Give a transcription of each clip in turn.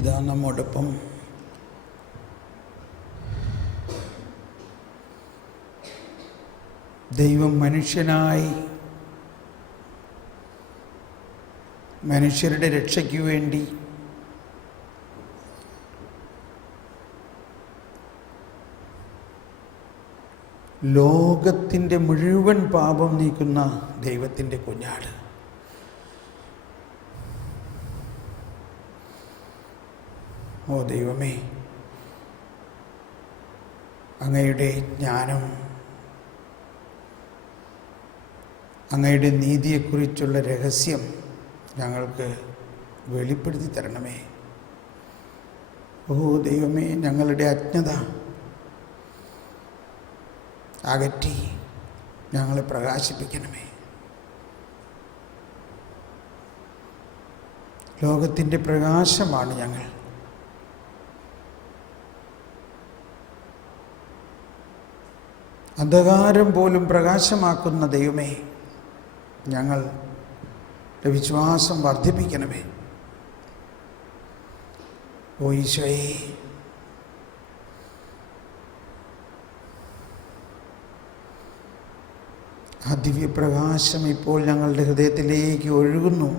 ഇതാ നമ്മോടൊപ്പം ദൈവം മനുഷ്യനായി മനുഷ്യരുടെ രക്ഷയ്ക്ക് വേണ്ടി ലോകത്തിൻ്റെ മുഴുവൻ പാപം നീക്കുന്ന ദൈവത്തിൻ്റെ കുഞ്ഞാട്. ഓ ദൈവമേ, അങ്ങയുടെ ജ്ഞാനം, അങ്ങയുടെ നീതിയെക്കുറിച്ചുള്ള രഹസ്യം ഞങ്ങൾക്ക് വെളിപ്പെടുത്തി തരണമേ. ഓ ദൈവമേ, ഞങ്ങളുടെ അജ്ഞത അകറ്റി ഞങ്ങളെ പ്രകാശിപ്പിക്കണമേ. ലോകത്തിൻ്റെ പ്രകാശമാണ് ഞങ്ങൾ. അന്ധകാരം പോലും പ്രകാശമാക്കുന്ന ദൈവമേ, ഞങ്ങളുടെ വിശ്വാസം വർദ്ധിപ്പിക്കണമേ. ഓ ഈശോയേ, ആ ദിവ്യപ്രകാശം ഇപ്പോൾ ഞങ്ങളുടെ ഹൃദയത്തിലേക്ക് ഒഴുകുന്നു.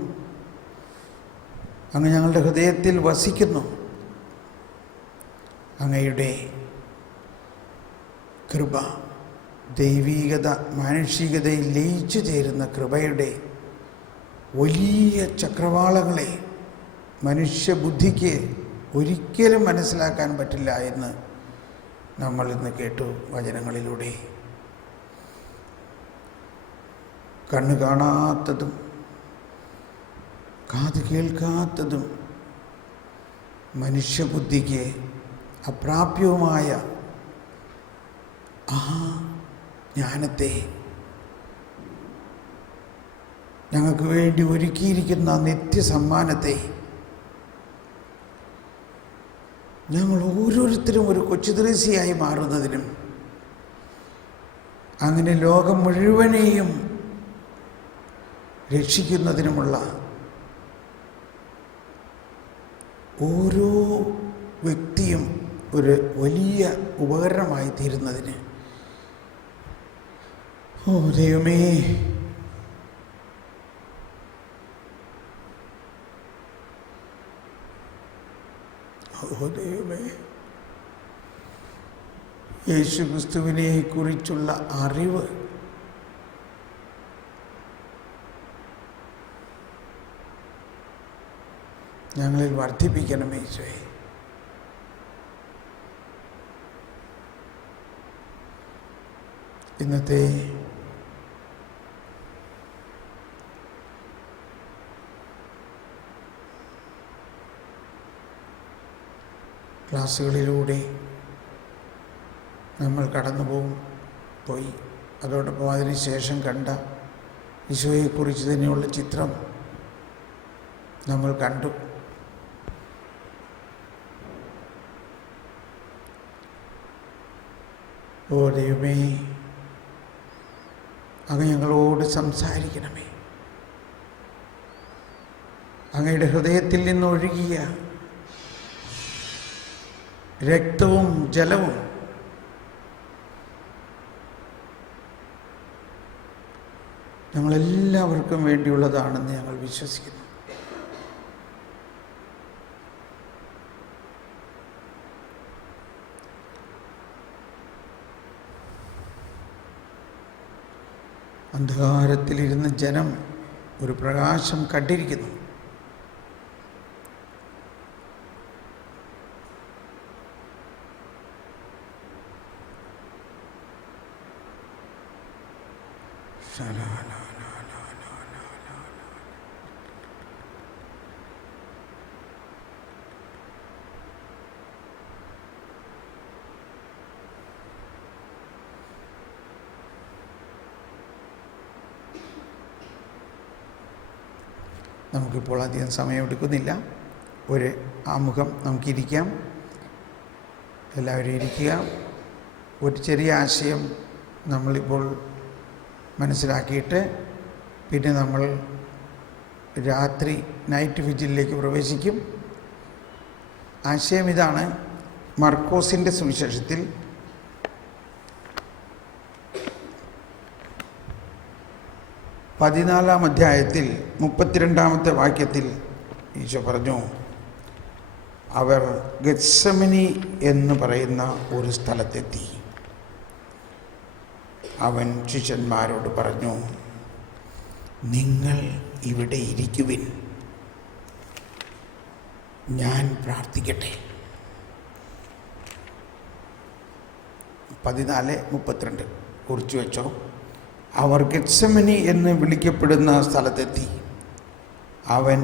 അങ്ങ് ഞങ്ങളുടെ ഹൃദയത്തിൽ വസിക്കുന്നു. അങ്ങയുടെ കൃപ, ദൈവീകത മാനുഷികതയിൽ ലയിച്ചു ചേരുന്ന കൃപയുടെ വലിയ ചക്രവാളങ്ങളെ മനുഷ്യബുദ്ധിക്ക് ഒരിക്കലും മനസ്സിലാക്കാൻ പറ്റില്ല എന്ന് നമ്മൾ ഇന്ന് കേട്ടു വചനങ്ങളിലൂടെ. കണ്ണ് കാണാത്തതും കാത് കേൾക്കാത്തതും മനുഷ്യബുദ്ധിക്ക് അപ്രാപ്യവുമായ ആ ജ്ഞാനത്തെ ഞങ്ങൾക്ക് വേണ്ടി ഒരുക്കിയിരിക്കുന്ന നിത്യസമ്മാനത്തെ ഞങ്ങൾ ഓരോരുത്തരും ഒരു കൊച്ചുത്രേസ്യയായി മാറുന്നതിനും അങ്ങനെ ലോകം മുഴുവനെയും രക്ഷിക്കുന്നതിനുമുള്ള ഓരോ വ്യക്തിയും ഒരു വലിയ ഉപകരണമായി തീരുന്നതിന് ഓ ദൈവമേ, ഓ ദൈവമേ, യേശുക്രിസ്തുവിനെ കുറിച്ചുള്ള അറിവ് ഞങ്ങളിൽ വർദ്ധിപ്പിക്കണമേ ഈശോയെ. ഇന്നത്തെ ക്ലാസ്സുകളിലൂടെ നമ്മൾ പോയി അതോടൊപ്പം അതിനുശേഷം കണ്ട ഈശോയെക്കുറിച്ച് തന്നെയുള്ള ചിത്രം നമ്മൾ കണ്ടു. ഓ ദൈവമേ, അങ്ങ് ഞങ്ങളോട് സംസാരിക്കണമേ. അങ്ങയുടെ ഹൃദയത്തിൽ നിന്നൊഴുകിയ രക്തവും ജലവും ഞങ്ങളെല്ലാവർക്കും വേണ്ടിയുള്ളതാണെന്ന് ഞങ്ങൾ വിശ്വസിക്കുന്നു. അന്ധകാരത്തിലിരുന്ന ജനം ഒരു പ്രകാശം കണ്ടിരിക്കുന്നു. നമുക്കിപ്പോൾ അധികം സമയമെടുക്കുന്നില്ല. ഒരു ആമുഖം നമുക്കിരിക്കാം. എല്ലാവരും ഇരിക്കുക. ഒരു ചെറിയ ആശയം നമ്മളിപ്പോൾ മനസ്സിലാക്കിയിട്ട് പിന്നെ നമ്മൾ രാത്രി നൈറ്റ് വിജിലിലേക്ക് പ്രവേശിക്കും. ആശയം ഇതാണ്. മർക്കോസിൻ്റെ സുവിശേഷത്തിൽ 14-ാം അധ്യായത്തിൽ 32-ാമത്തെ വാക്യത്തിൽ ഈശോ പറഞ്ഞു, അവർ ഗെത്സമനി എന്ന് പറയുന്ന ഒരു സ്ഥലത്തെത്തി. അവൻ ശിഷ്യന്മാരോട് പറഞ്ഞു, നിങ്ങൾ ഇവിടെ ഇരിക്കുവിൻ, ഞാൻ പ്രാർത്ഥിക്കട്ടെ. 14:32 കുറിച്ചു വെച്ചോ. അവർ ഗെത്സമനി എന്ന് വിളിക്കപ്പെടുന്ന സ്ഥലത്തെത്തി. അവൻ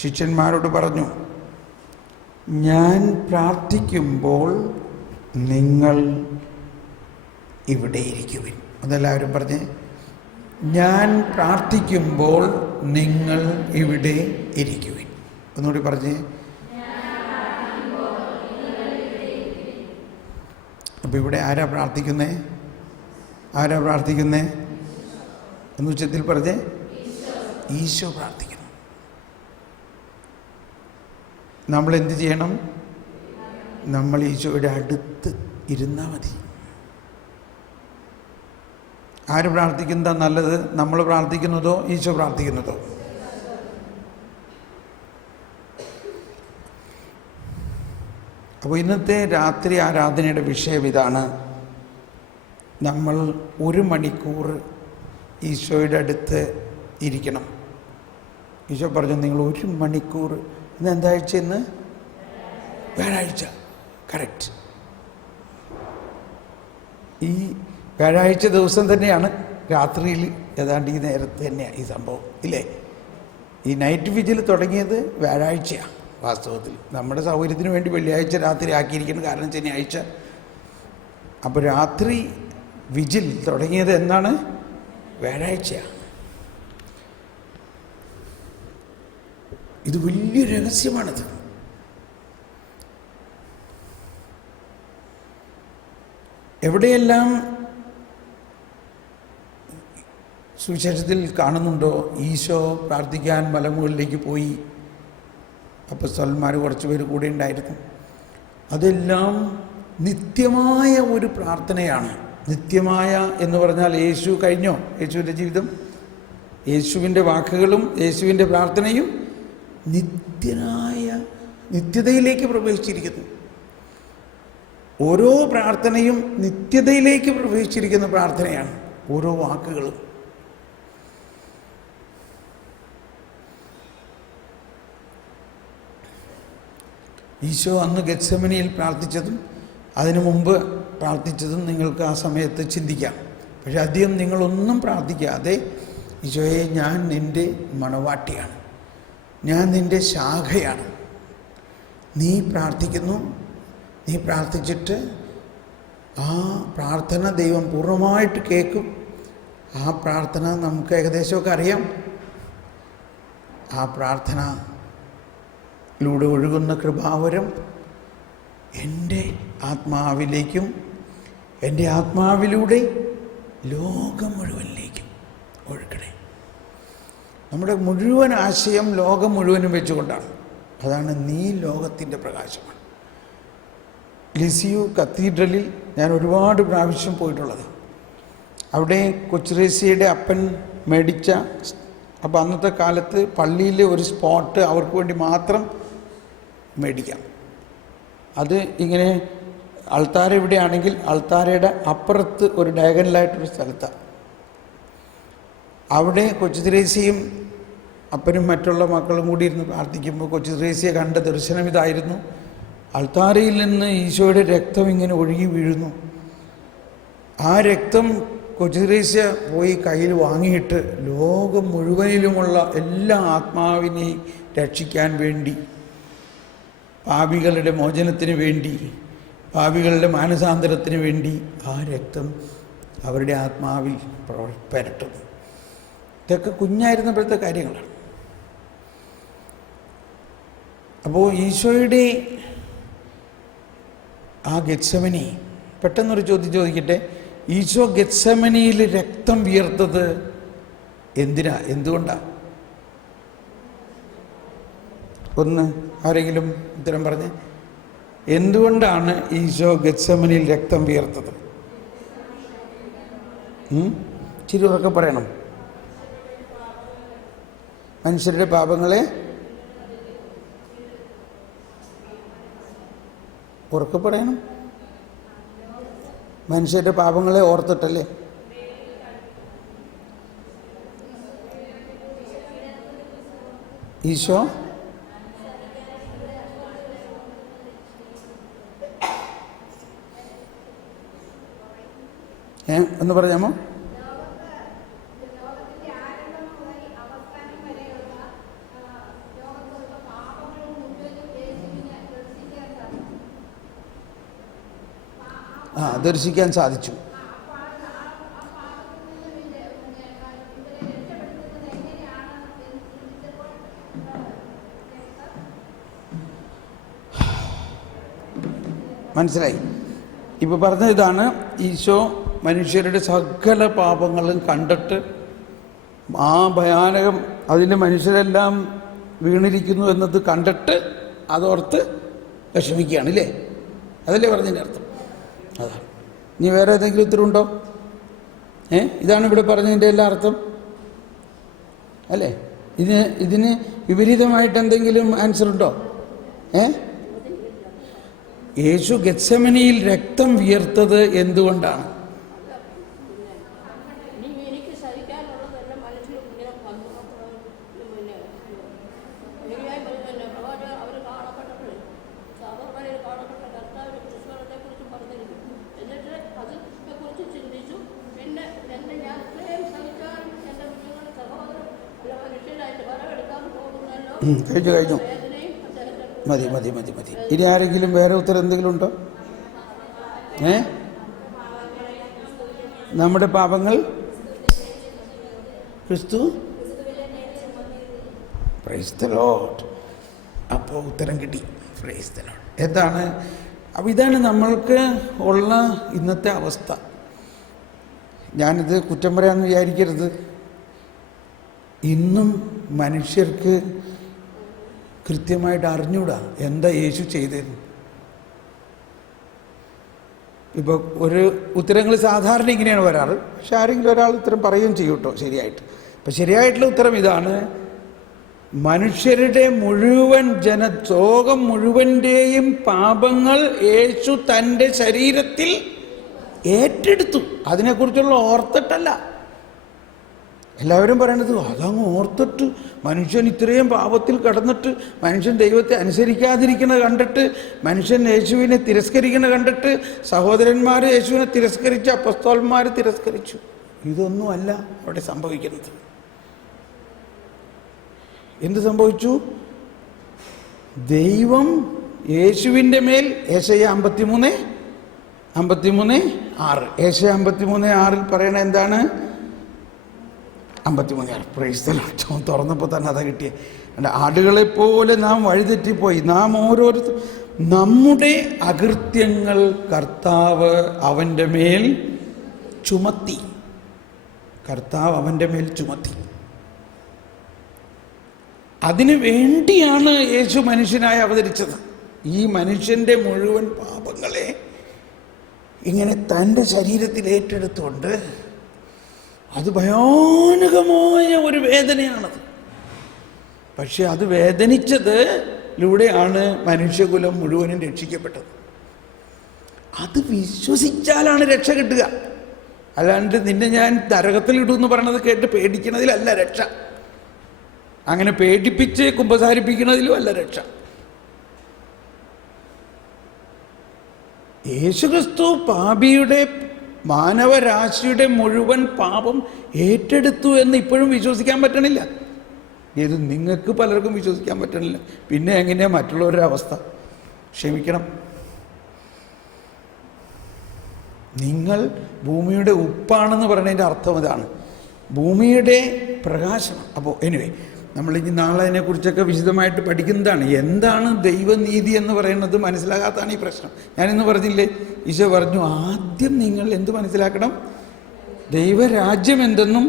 ശിഷ്യന്മാരോട് പറഞ്ഞു, ഞാൻ പ്രാർത്ഥിക്കുമ്പോൾ നിങ്ങൾ ഇവിടെ ഇരിക്കുവിൻ. അതെല്ലാവരും പറഞ്ഞേ, ഞാൻ പ്രാർത്ഥിക്കുമ്പോൾ നിങ്ങൾ ഇവിടെ ഇരിക്കുവിൻ. ഒന്നുകൂടി പറഞ്ഞേ. അപ്പോൾ ഇവിടെ ആരാ പ്രാർത്ഥിക്കുന്നേ? ആരാ പ്രാർത്ഥിക്കുന്നേ? എന്ന് ഉച്ചത്തിൽ പറഞ്ഞേ, ഈശോ പ്രാർത്ഥിക്കുന്നു. നമ്മൾ എന്ത് ചെയ്യണം? നമ്മൾ ഈശോയുടെ അടുത്ത് ഇരുന്നാൽ മതി. ആര് പ്രാർത്ഥിക്കുന്നതാ നല്ലത്? നമ്മൾ പ്രാർത്ഥിക്കുന്നതോ ഈശോ പ്രാർത്ഥിക്കുന്നതോ? അപ്പോൾ ഇന്നത്തെ രാത്രി ആരാധനയുടെ വിഷയം ഇതാണ്. നമ്മൾ 1 മണിക്കൂർ ഈശോയുടെ അടുത്ത് ഇരിക്കണം. ഈശോ പറഞ്ഞു, നിങ്ങൾ 1 മണിക്കൂർ. ഇന്ന് എന്താഴ്ച? ഇന്ന് വ്യാഴാഴ്ച. കറക്റ്റ്. ഈ വ്യാഴാഴ്ച ദിവസം തന്നെയാണ് രാത്രിയിൽ ഏതാണ്ട് ഈ നേരത്തെ തന്നെയാണ് ഈ സംഭവം, ഇല്ലേ? ഈ നൈറ്റ് വിജിൽ തുടങ്ങിയത് വ്യാഴാഴ്ചയാണ്. വാസ്തവത്തിൽ നമ്മുടെ സൗകര്യത്തിന് വേണ്ടി വെള്ളിയാഴ്ച രാത്രി ആക്കിയിരിക്കുന്നത്, കാരണം ശനിയാഴ്ച. അപ്പോൾ രാത്രി വിജിൽ തുടങ്ങിയത് എന്നാണ്? വ്യാഴാഴ്ചയാണ്. ഇത് വലിയ രഹസ്യമാണിത്. എവിടെയെല്ലാം സുവിശേഷത്തിൽ കാണുന്നുണ്ടോ ഈശോ പ്രാർത്ഥിക്കാൻ മലമുകളിലേക്ക് പോയി, അപ്പോസ്തലന്മാർ കുറച്ച് പേര് കൂടെ ഉണ്ടായിരുന്നു, അതെല്ലാം നിത്യമായ ഒരു പ്രാർത്ഥനയാണ്. നിത്യമായ എന്ന് പറഞ്ഞാൽ യേശു കഴിഞ്ഞോ? യേശുവിൻ്റെ ജീവിതം, യേശുവിൻ്റെ വാക്കുകളും യേശുവിൻ്റെ പ്രാർത്ഥനയും നിത്യതയിലേക്ക് പ്രവേശിച്ചിരിക്കുന്നു. ഓരോ പ്രാർത്ഥനയും നിത്യതയിലേക്ക് പ്രവേശിച്ചിരിക്കുന്ന പ്രാർത്ഥനയാണ്. ഓരോ വാക്കുകളും. ഈശോ അന്ന് ഗെത്സമനിയിൽ പ്രാർത്ഥിച്ചതും അതിനു മുമ്പ് പ്രാർത്ഥിച്ചതും നിങ്ങൾക്ക് ആ സമയത്ത് ചിന്തിക്കാം. പക്ഷെ അധികം നിങ്ങളൊന്നും പ്രാർത്ഥിക്കാതെ, ഈശോയെ, ഞാൻ നിൻ്റെ മണവാട്ടിയാണ്, ഞാൻ നിൻ്റെ ശാഖയാണ്, നീ പ്രാർത്ഥിക്കുന്നു, നീ പ്രാർത്ഥിച്ചിട്ട് ആ പ്രാർത്ഥന ദൈവം പൂർണ്ണമായിട്ട് കേൾക്കും. ആ പ്രാർത്ഥന നമുക്ക് ഏകദേശമൊക്കെ അറിയാം. ആ പ്രാർത്ഥനയിലൂടെ ഒഴുകുന്ന കൃപാവരം എൻ്റെ ആത്മാവിലേക്കും എൻ്റെ ആത്മാവിലൂടെ ലോകം മുഴുവനിലേക്കും ഒഴുകണേ. നമ്മുടെ മുഴുവൻ ആശയം ലോകം മുഴുവനും വെച്ചുകൊണ്ടാണ്. അതാണ് നീ ലോകത്തിൻ്റെ പ്രകാശമാണ്. ലിസിയു കത്തീഡ്രലിൽ ഞാൻ ഒരുപാട് പ്രാവശ്യം പോയിട്ടുള്ളത്. അവിടെ കൊച്ചുറേസ്യയുടെ അപ്പൻ മേടിച്ച, അപ്പോൾ അന്നത്തെ കാലത്ത് പള്ളിയിലെ ഒരു സ്പോട്ട് അവർക്ക് വേണ്ടി മാത്രം മേടിക്കാം. അത് ഇങ്ങനെ അൾത്താര ഇവിടെയാണെങ്കിൽ അൾത്താരയുടെ അപ്പുറത്ത് ഒരു ഡയഗണലായിട്ടൊരു സ്ഥലത്താണ്. അവിടെ കൊച്ചു ത്രേസ്യയും അപ്പനും മറ്റുള്ള മക്കളും കൂടി ഇരുന്ന് പ്രാർത്ഥിക്കുമ്പോൾ കൊച്ചു ത്രേസ്യ കണ്ട ദർശനം ഇതായിരുന്നു. അൾത്താരയിൽ നിന്ന് ഈശോയുടെ രക്തം ഇങ്ങനെ ഒഴുകി വീഴുന്നു. ആ രക്തം കൊച്ചു ത്രേസ്യ പോയി കയ്യിൽ വാങ്ങിയിട്ട് ലോകം മുഴുവനിലുമുള്ള എല്ലാ ആത്മാവിനെയും രക്ഷിക്കാൻ വേണ്ടി, പാപികളുടെ മോചനത്തിന് വേണ്ടി, പാപികളുടെ മാനസാന്തരത്തിന് വേണ്ടി ആ രക്തം അവരുടെ ആത്മാവിൽ പരട്ടുന്നു. ഇതൊക്കെ കുഞ്ഞായിരുന്നപ്പോഴത്തെ കാര്യങ്ങളാണ്. അപ്പോൾ ഈശോയുടെ ആ ഗെത്സമനി, പെട്ടെന്നൊരു ചോദ്യം ചോദിക്കട്ടെ, ഈശോ ഗെത്സമനിയിൽ രക്തം വിയർത്തത് എന്തിനാ? എന്തുകൊണ്ടാണ്? ഒന്ന് ആരെങ്കിലും ഉത്തരം പറഞ്ഞ്. എന്തുകൊണ്ടാണ് ഈശോ ഗെത്സമനിൽ രക്തം വിയർത്തത്? ഇച്ചിരി ഉറക്കെ പറയണം. മനുഷ്യരുടെ പാപങ്ങളെ ഉറക്കെ പറയണം. മനുഷ്യരുടെ പാപങ്ങളെ ഓർത്തിട്ടല്ലേ? ഈശോ എന്ന് പറയാമോ? ദർശിക്കാൻ സാധിച്ചു. മനസ്സിലായി? ഇപ്പൊ പറഞ്ഞ ഇതാണ്, ഈശോ മനുഷ്യരുടെ സകല പാപങ്ങളും കണ്ടിട്ട് ആ ഭയാനകം അതിൽ മനുഷ്യരെല്ലാം വീണിരിക്കുന്നു എന്നത് കണ്ടിട്ട് അതോർത്ത് വിഷമിക്കുകയാണ് ഇല്ലേ? അതല്ലേ പറഞ്ഞതിൻ്റെ അർത്ഥം? അതാണ്. ഇനി വേറെ ഏതെങ്കിലും ഉത്തരവുണ്ടോ? ഇതാണ് ഇവിടെ പറഞ്ഞതിൻ്റെ എല്ലാ അർത്ഥം അല്ലേ? ഇതിന് വിപരീതമായിട്ട് എന്തെങ്കിലും ആൻസർ ഉണ്ടോ? യേശു ഗെത്സമനിയിൽ രക്തം വിയർത്തത് എന്തുകൊണ്ടാണ്? കഴിഞ്ഞു. മതി മതി മതി മതി. ഇനി ആരെങ്കിലും വേറെ ഉത്തരം എന്തെങ്കിലും ഉണ്ടോ? നമ്മുടെ പാപങ്ങൾ ക്രിസ്തു. Praise the Lord. അപ്പോൾ ഉത്തരം കിട്ടി. Praise the Lord. എന്താണ്? അപ്പോൾ ഇതാണ് നമ്മൾക്ക് ഉള്ള ഇന്നത്തെ അവസ്ഥ. ഞാനിത് കുറ്റം പറയാമെന്ന് വിചാരിക്കരുത്. ഇന്നും മനുഷ്യർക്ക് കൃത്യമായിട്ട് അറിഞ്ഞൂടാ എന്താ യേശു ചെയ്തതെന്ന്. ഇപ്പോൾ ഒരു ഉത്തരങ്ങൾ സാധാരണ ഇങ്ങനെയാണ് വരാറ്, പക്ഷെ ആരെങ്കിലും ഒരാൾ ഉത്തരം പറയുകയും ചെയ്യും കേട്ടോ ശരിയായിട്ട്. അപ്പം ശരിയായിട്ടുള്ള ഉത്തരം ഇതാണ്: മനുഷ്യരുടെ മുഴുവൻ ലോകം മുഴുവൻ്റെയും പാപങ്ങൾ യേശു തൻ്റെ ശരീരത്തിൽ ഏറ്റെടുത്തു. അതിനെക്കുറിച്ചുള്ള ഓർത്തിട്ടല്ല. എല്ലാവരും പറയണത് അതങ്ങ് ഓർത്തിട്ട് മനുഷ്യൻ ഇത്രയും പാപത്തിൽ കടന്നിട്ട് മനുഷ്യൻ ദൈവത്തെ അനുസരിക്കാതിരിക്കുന്നത് കണ്ടിട്ട്, മനുഷ്യൻ യേശുവിനെ തിരസ്കരിക്കുന്നത് കണ്ടിട്ട്, സഹോദരന്മാർ യേശുവിനെ തിരസ്കരിച്ചു, അപ്പസ്തോലന്മാർ തിരസ്കരിച്ചു. ഇതൊന്നുമല്ല അവിടെ സംഭവിക്കുന്നത്. എന്ത് സംഭവിച്ചു? ദൈവം യേശുവിൻ്റെ മേൽ യേശയ്യ 53:6 യേശയ്യ 53:6 പറയണ എന്താണ്? 53:6 പ്രൈസ് ദി ലോർഡ്. തുറന്നപ്പോൾ തന്നെ അതാ കിട്ടിയേ. ആടുകളെപ്പോലെ നാം വഴിതെറ്റിപ്പോയി, നാം ഓരോരുത്തർ നമ്മുടെ അകൃത്യങ്ങൾ കർത്താവ് അവൻ്റെ മേൽ ചുമത്തി. കർത്താവ് അവൻ്റെ മേൽ ചുമത്തി. അതിനു വേണ്ടിയാണ് യേശു മനുഷ്യനായി അവതരിച്ചത്. ഈ മനുഷ്യൻ്റെ മുഴുവൻ പാപങ്ങളെ ഇങ്ങനെ തൻ്റെ ശരീരത്തിൽ ഏറ്റെടുത്തുകൊണ്ട്, അത് ഭയാനകമായ ഒരു വേദനയാണത്. പക്ഷെ അത് വേദനിച്ചതിലൂടെയാണ് മനുഷ്യകുലം മുഴുവനും രക്ഷിക്കപ്പെട്ടത്. അത് വിശ്വസിച്ചാലാണ് രക്ഷ കിട്ടുക. അല്ലാണ്ട് നിന്നെ ഞാൻ നരകത്തിലിടുമെന്ന് പറയണത് കേട്ട് പേടിക്കുന്നതിലല്ല രക്ഷ. അങ്ങനെ പേടിപ്പിച്ച് കുമ്പസാരിപ്പിക്കുന്നതിലും അല്ല രക്ഷ. യേശുക്രിസ്തു പാപിയുടെ, മാനവരാശിയുടെ മുഴുവൻ പാപം ഏറ്റെടുത്തു എന്ന് ഇപ്പോഴും വിശ്വസിക്കാൻ പറ്റണില്ല. ഇത് നിങ്ങൾക്ക് പലർക്കും വിശ്വസിക്കാൻ പറ്റണില്ല. പിന്നെ എങ്ങനെയാ മറ്റുള്ളവരുടെ അവസ്ഥ? ക്ഷമിക്കണം. നിങ്ങൾ ഭൂമിയുടെ ഉപ്പാണെന്ന് പറയുന്നതിൻ്റെ അർത്ഥം ഇതാണ്, ഭൂമിയുടെ പ്രകാശം. അപ്പോൾ എനിവേ, നമ്മളിനി നാളെ അതിനെക്കുറിച്ചൊക്കെ വിശദമായിട്ട് പഠിക്കുന്നതാണ്. എന്താണ് ദൈവനീതി എന്ന് പറയുന്നത് മനസ്സിലാകാത്തതാണ് ഈ പ്രശ്നം. ഞാനിന്ന് പറഞ്ഞില്ലേ, ഈശോ പറഞ്ഞു ആദ്യം നിങ്ങൾ എന്ത് മനസ്സിലാക്കണം? ദൈവരാജ്യം എന്തെന്നും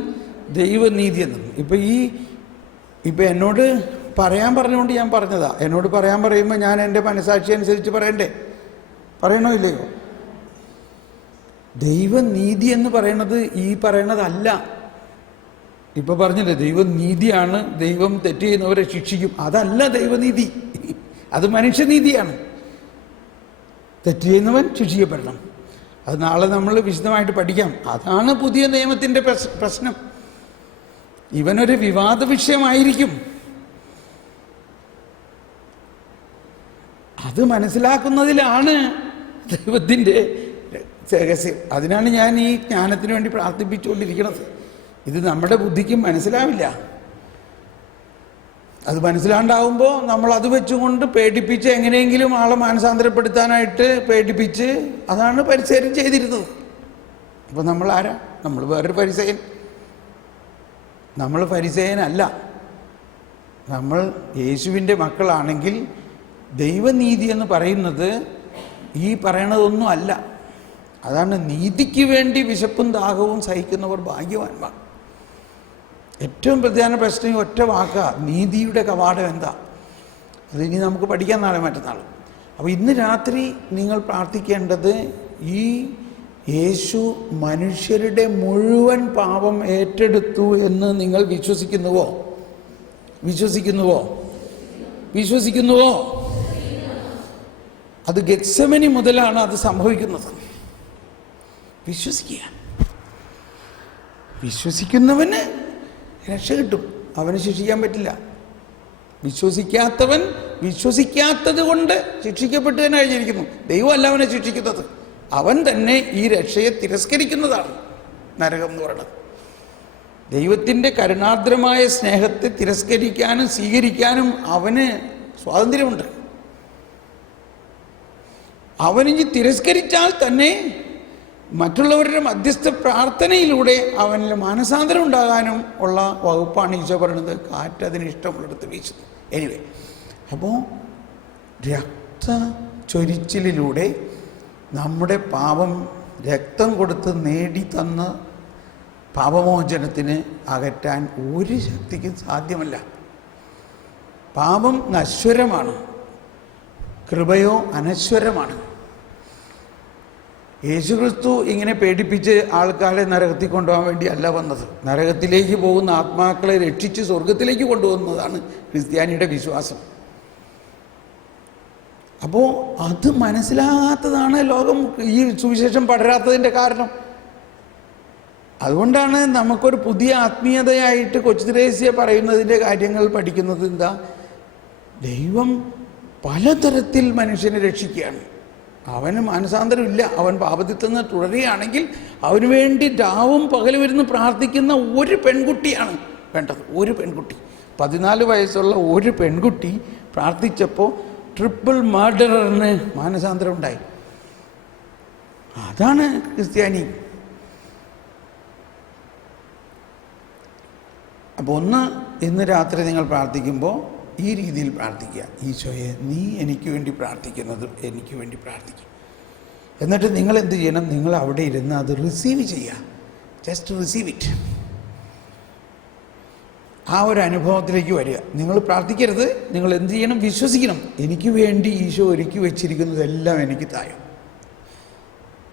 ദൈവനീതി എന്തെന്നും. ഇപ്പം എന്നോട് പറയാൻ പറഞ്ഞുകൊണ്ട് ഞാൻ പറഞ്ഞതാ. എന്നോട് പറയാൻ പറയുമ്പോൾ ഞാൻ എൻ്റെ മനസാക്ഷി അനുസരിച്ച് പറയണോ ഇല്ലയോ? ദൈവനീതി എന്ന് പറയുന്നത് ഈ പറയണതല്ല. ഇപ്പൊ പറഞ്ഞില്ലേ, ദൈവനീതിയാണ്, ദൈവം തെറ്റ് ചെയ്യുന്നവരെ ശിക്ഷിക്കും. അതല്ല ദൈവനീതി, അത് മനുഷ്യനീതിയാണ്. തെറ്റ് ചെയ്യുന്നവൻ ശിക്ഷിക്കപ്പെടണം. അത് നാളെ നമ്മൾ വിശദമായിട്ട് പഠിക്കാം. അതാണ് പുതിയ നിയമത്തിൻ്റെ പ്രശ്നം. ഇവനൊരു വിവാദ വിഷയമായിരിക്കും. അത് മനസ്സിലാക്കുന്നതിലാണ് ദൈവത്തിൻ്റെ രഹസ്യം. അതിനാണ് ഞാൻ ഈ ജ്ഞാനത്തിന് വേണ്ടി പ്രാർത്ഥിപ്പിച്ചുകൊണ്ടിരിക്കുന്നത്. ഇത് നമ്മുടെ ബുദ്ധിക്കും മനസ്സിലാവില്ല. അത് മനസ്സിലാണ്ടാവുമ്പോൾ നമ്മൾ അത് വെച്ചുകൊണ്ട് പേടിപ്പിച്ച് എങ്ങനെയെങ്കിലും ആളെ മാനസാന്തരപ്പെടുത്താനായിട്ട് പേടിപ്പിച്ച്, അതാണ് പരിസരം ചെയ്തിരുന്നത്. അപ്പോൾ നമ്മൾ ആരാ? നമ്മൾ വേറൊരു പരിസയൻ. നമ്മൾ പരിസയനല്ല. നമ്മൾ യേശുവിൻ്റെ മക്കളാണെങ്കിൽ ദൈവനീതി എന്ന് പറയുന്നത് ഈ പറയണതൊന്നും അല്ല. അതാണ് നീതിക്ക് വേണ്ടി വിശപ്പും ദാഹവും സഹിക്കുന്നവർ ഭാഗ്യവാന്മാർ. ഏറ്റവും പ്രധാന പ്രശ്നം ഒറ്റ വാക്കാ, നീതിയുടെ കവാടം എന്താ? അതിനി നമുക്ക് പഠിക്കാൻ നാളെ മറ്റന്നാൾ. അപ്പോൾ ഇന്ന് രാത്രി നിങ്ങൾ പ്രാർത്ഥിക്കേണ്ടത്, ഈ യേശു മനുഷ്യരുടെ മുഴുവൻ പാപം ഏറ്റെടുത്തു എന്ന് നിങ്ങൾ വിശ്വസിക്കുന്നുവോ? അത് ഗെത്സമനി മുതലാണ് അത് സംഭവിക്കുന്നത്. വിശ്വസിക്കുന്നവന് രക്ഷ കിട്ടും, അവന് ശിക്ഷിക്കാൻ പറ്റില്ല. വിശ്വസിക്കാത്തത് കൊണ്ട് ശിക്ഷിക്കപ്പെട്ട് തന്നെ കഴിഞ്ഞിരിക്കുന്നു. ദൈവമല്ല അവനെ ശിക്ഷിക്കുന്നത്, അവൻ തന്നെ ഈ രക്ഷയെ തിരസ്കരിക്കുന്നതാണ് നരകം എന്ന് പറയുന്നത്. ദൈവത്തിൻ്റെ കരുണാർദ്രമായ സ്നേഹത്തെ തിരസ്കരിക്കാനും സ്വീകരിക്കാനും അവന് സ്വാതന്ത്ര്യമുണ്ട്. അവനിഞ്ഞ് തിരസ്കരിച്ചാൽ തന്നെ മറ്റുള്ളവരുടെ മധ്യസ്ഥ പ്രാർത്ഥനയിലൂടെ അവനിൽ മാനസാന്തരം ഉണ്ടാകാനും ഉള്ള വകുപ്പാണ് ഈശോ പറയുന്നത്. കാറ്റ് അതിന് ഇഷ്ടമുള്ളിടത്ത് വീശുന്നു. എനിവേ, അപ്പോൾ രക്തചൊരിച്ചിലിലൂടെ നമ്മുടെ പാപം രക്തം കൊടുത്ത് നേടിത്തന്ന പാപമോചനത്തിന് അകറ്റാൻ ഒരു ശക്തിക്കും സാധ്യമല്ല. പാപം നശ്വരമാണ്, കൃപയോ അനശ്വരമാണ്. യേശുക്രിസ്തു ഇങ്ങനെ പേടിപ്പിച്ച് ആൾക്കാരെ നരകത്തിൽ കൊണ്ടുപോകാൻ വേണ്ടി അല്ല വന്നത്. നരകത്തിലേക്ക് പോകുന്ന ആത്മാക്കളെ രക്ഷിച്ച് സ്വർഗത്തിലേക്ക് കൊണ്ടുപോകുന്നതാണ് ക്രിസ്ത്യാനിയുടെ വിശ്വാസം. അപ്പോൾ അത് മനസ്സിലാകാത്തതാണ് ലോകം ഈ സുവിശേഷം പടരാത്തതിൻ്റെ കാരണം. അതുകൊണ്ടാണ് നമുക്കൊരു പുതിയ ആത്മീയതയായിട്ട് കൊച്ചു ത്രേസ്യ പറയുന്നതിൻ്റെ കാര്യങ്ങൾ പഠിക്കുന്നത്. എന്താ? ദൈവം പലതരത്തിൽ മനുഷ്യനെ രക്ഷിക്കുകയാണ്. അവന് മാനസാന്തരം ഇല്ല, അവൻ പാപത്തിൽ നിന്ന് തുടരുകയാണെങ്കിൽ അവന് വേണ്ടി രാവും പകലും ഇരുന്ന് പ്രാർത്ഥിക്കുന്ന ഒരു പെൺകുട്ടിയാണ് വേണ്ടത്. ഒരു പെൺകുട്ടി, 14 വയസ്സുള്ള ഒരു പെൺകുട്ടി പ്രാർത്ഥിച്ചപ്പോൾ ട്രിപ്പിൾ മർഡറിന് മാനസാന്തരം ഉണ്ടായി. അതാണ് ക്രിസ്ത്യാനി. അപ്പോൾ ഇന്ന് രാത്രി നിങ്ങൾ പ്രാർത്ഥിക്കുമ്പോൾ ഈ രീതിയിൽ പ്രാർത്ഥിക്കുക. ഈശോയെ, നീ എനിക്ക് വേണ്ടി പ്രാർത്ഥിക്കുന്നത് എനിക്ക് വേണ്ടി പ്രാർത്ഥിക്കും. എന്നിട്ട് നിങ്ങൾ എന്ത് ചെയ്യണം? നിങ്ങൾ അവിടെ ഇരുന്ന് അത് റിസീവ് ചെയ്യുക. Just receive it. ആ ഒരു അനുഭവത്തിലേക്ക് വരിക. നിങ്ങൾ പ്രാർത്ഥിക്കരുത്, നിങ്ങൾ എന്ത് ചെയ്യണം? വിശ്വസിക്കണം. എനിക്ക് വേണ്ടി ഈശോ ഒരുക്കി വെച്ചിരിക്കുന്നതെല്ലാം എനിക്ക് തായും.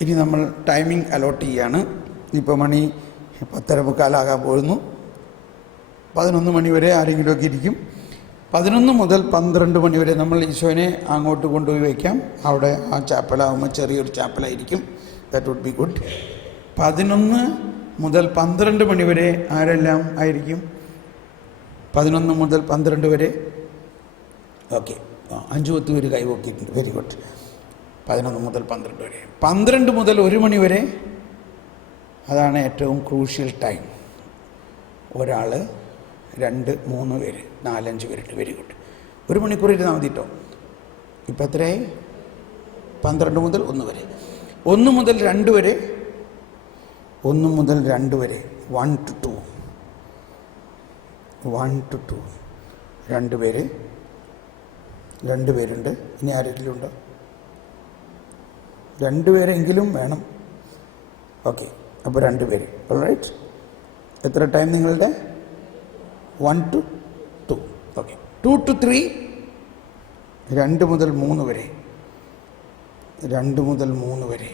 ഇനി നമ്മൾ ടൈമിംഗ് അലോട്ട് ചെയ്യാണ്. ഇപ്പോൾ മണി 10:45 പോകുന്നു. 11 മണി വരെ ആരെങ്കിലുമൊക്കെ ഇരിക്കും. 11 മുതൽ 12 മണി വരെ നമ്മൾ ഈശോനെ അങ്ങോട്ട് കൊണ്ടുപോയി വയ്ക്കാം. അവിടെ ആ ചാപ്പലാകുമ്പോൾ ചെറിയൊരു ചാപ്പലായിരിക്കും. That would be good. 11 മുതൽ 12 മണി വരെ ആരെല്ലാം ആയിരിക്കും? 11 മുതൽ 12 വരെ. ഓക്കെ, 5 പേര് കൈവക്കിയിട്ടുണ്ട്. Very good. 11 മുതൽ 12 വരെ. 12 മുതൽ 1 മണി വരെ, അതാണ് ഏറ്റവും ക്രൂഷ്യൽ ടൈം. ഒരാൾ, 2, 3 പേര്, 4, 5 പേരുണ്ട്. Very good. 1 മണിക്കൂർ ഇരുന്നാൽ മതി കേട്ടോ. ഇപ്പം എത്രയായി? 12 മുതൽ 1 വരെ. 1 മുതൽ 2 വരെ. 1 മുതൽ 2 വരെ. 1 to 2. 1 to 2. 2 പേര്. 2 പേരുണ്ട്. ഇനി ആരെങ്കിലും ഉണ്ടോ? 2 പേരെങ്കിലും വേണം. ഓക്കെ, അപ്പോൾ 2 പേര്. ഓൾറൈറ്റ്. എത്ര ടൈം നിങ്ങളുടെ? 1 to 2. ഓക്കെ, 2 to 3, 2 മുതൽ 3 വരെ, 2 മുതൽ 3 വരെ,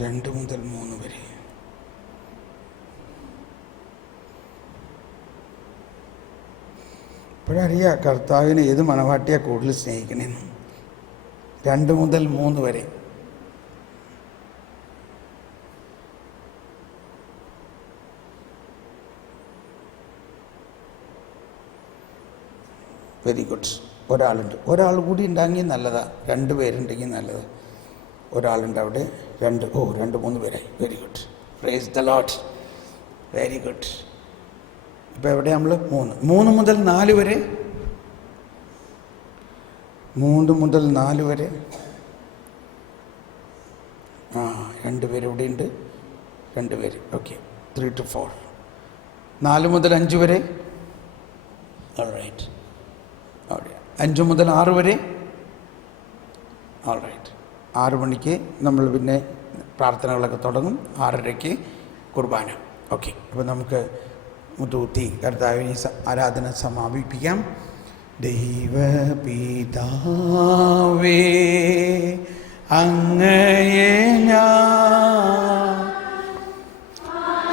2 മുതൽ 3 വരെ. ഇപ്പോഴറിയാം കർത്താവിനെ ഏത് മണവാട്ടിയാണ് കൂടുതൽ സ്നേഹിക്കണമെന്ന്. 2 മുതൽ 3 വരെ. Very good. ഒരാൾ കൂടി ഉണ്ടെങ്കിൽ നല്ലതാണ്, 2 പേരുണ്ടെങ്കിൽ നല്ലതാണ്. ഒരാളുണ്ട് അവിടെ, 2-3 പേരായി. Very good. Praise the Lord. Very good. ഇപ്പോൾ എവിടെ നമ്മൾ 3 മുതൽ 4 വരെ, 3 മുതൽ 4 വരെ. 2 പേര് ഇവിടെ ഉണ്ട്, 2 പേര്. ഓക്കെ. 3 to 4. 4 മുതൽ 5 വരെ. All right. 5 മുതൽ 6 വരെ. All right. 6 മണിക്ക് നമ്മൾ പിന്നെ പ്രാർത്ഥനകളൊക്കെ തുടങ്ങും. 6:30 കുർബാന. ഓക്കെ. അപ്പോൾ നമുക്ക് മുത്തൂത്തി കർത്താവിനെ ആരാധന സമാപിപ്പിക്കാം. ദൈവപിതാവേ, അങ്ങയെ ഞാൻ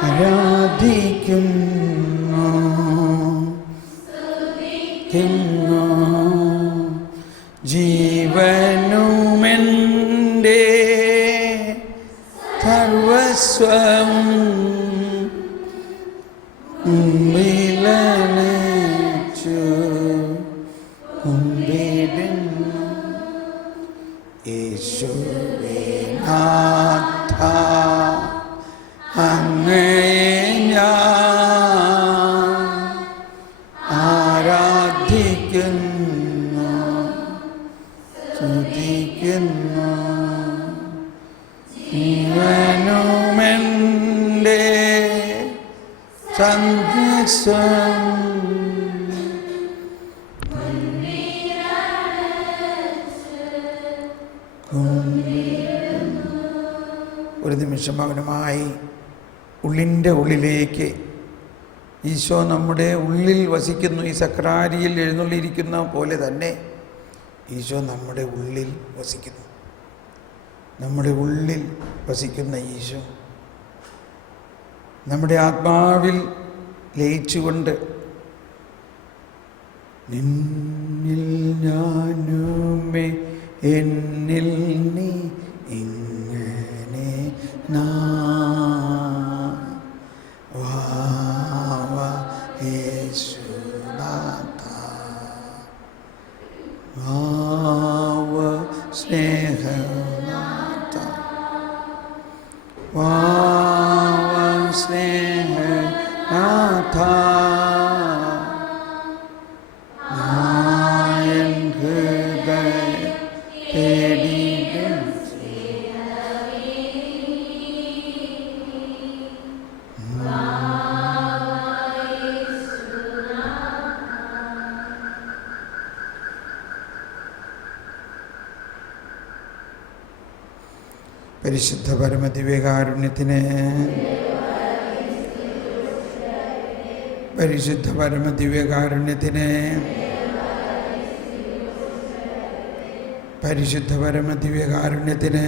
ആരാധിക്കുന്നു, ജീവനുമെൻ്റെ സർവസ്വം മുമ്പിലണച്ചു കുമ്പിടുന്നു. യേശുവേ നാഥ, അങ്ങയെ ഞാൻ ആരാധിക്കുന്നു, സ്തുതിക്കുന്നു. ജീവനുമെൻ്റെ സന്ദേശം ഒരു നിമിഷം മൗനമായി ഉള്ളിൻ്റെ ഉള്ളിലേക്ക് ഈശോ നമ്മുടെ ഉള്ളിൽ വസിക്കുന്നു. ഈ സക്രാരിയിൽ എഴുന്നള്ളിയിരിക്കുന്ന പോലെ തന്നെ ഈശോ നമ്മുടെ ഉള്ളിൽ വസിക്കുന്നു. നമ്മുടെ ഉള്ളിൽ വസിക്കുന്ന ഈശോ നമ്മുടെ ആത്മാവിൽ ലയിച്ചുകൊണ്ട് നിന്നിൽ ഞാനുമേ എന്നിൽ നീ ഇങ്ങനെ വാ യേശുനാഥ, വാവ സ്നേഹനാഥ, വാവ സ്നേഹനാഥ, നായൻ ഹൃദയ തേടിടും പരിശുദ്ധ പരമദിവ്യകാരുണ്യത്തിന്, പരിശുദ്ധ പരമദിവ്യകാരുണ്യത്തിന്, പരിശുദ്ധ പരമദിവ്യകാരുണ്യത്തിന്